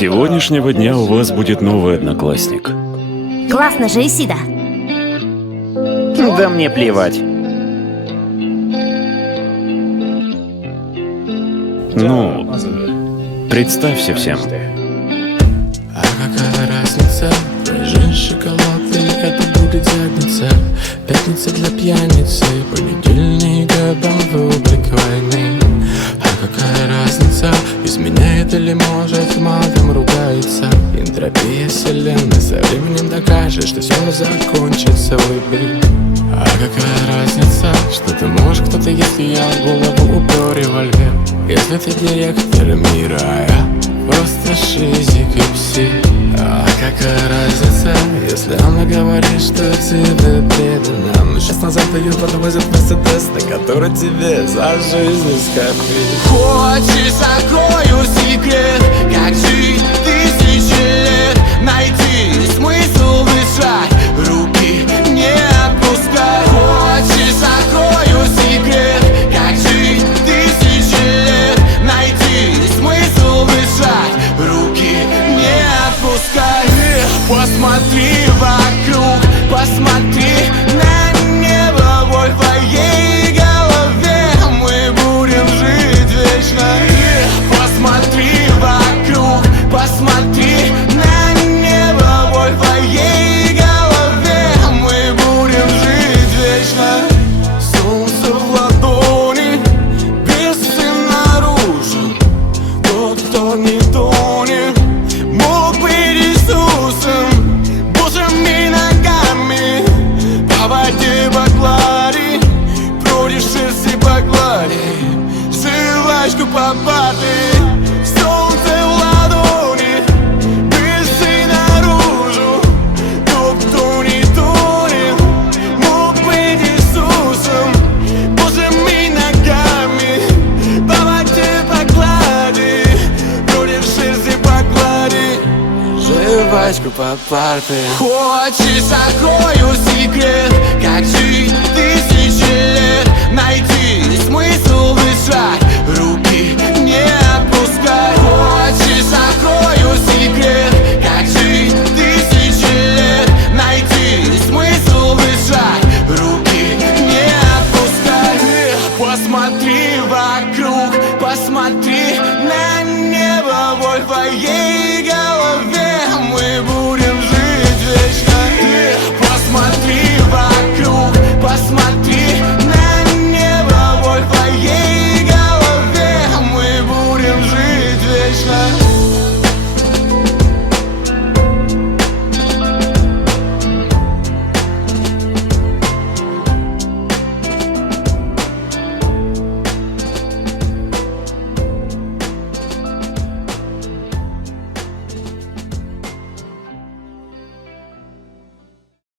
сегодняшнего дня у вас будет новый одноклассник. Классно же, Исида. Да мне плевать. Ну, представься всем. А какая разница? Рыжий шоколад или это будет задница? Пятница для пьяницы, понедельник войны А какая разница? Изменяет или может матом ругается? Энтропия вселенной со временем докажет, что все закончится выбери А какая разница? Что ты можешь, кто ты, если я в голову упер револьвер? Если ты директор мира, а я просто шизик и псих А какая разница, если она говорит, что тебе предана Сейчас назад ее подвозят Мерседес, на который тебе за жизнь скорбит Хочешь, закрою секрет, как жить тысячи лет? Найти смысл дышать, руки не отпускай. Хочешь, закрою секрет, как жить тысячи лет? Найти смысл дышать, руки не отпускай. Посмотри вокруг, посмотри на Боль в твоей голове, мы будем жить вечно. Посмотри вокруг, посмотри на небо. В твоей голове, мы будем жить вечно. Солнце в ладони, бесы наружу. Тот, кто не тонет, Жвачку по паты Солнце в ладони Бесы наружу. Тот, кто не тонет Мог быть Иисусом. Божьими ногами По воде по глади Бродишь шерсти по глади Жвачку по парты Хочешь, закрою секрет? Как жить тысячи Посмотри на небо Боль в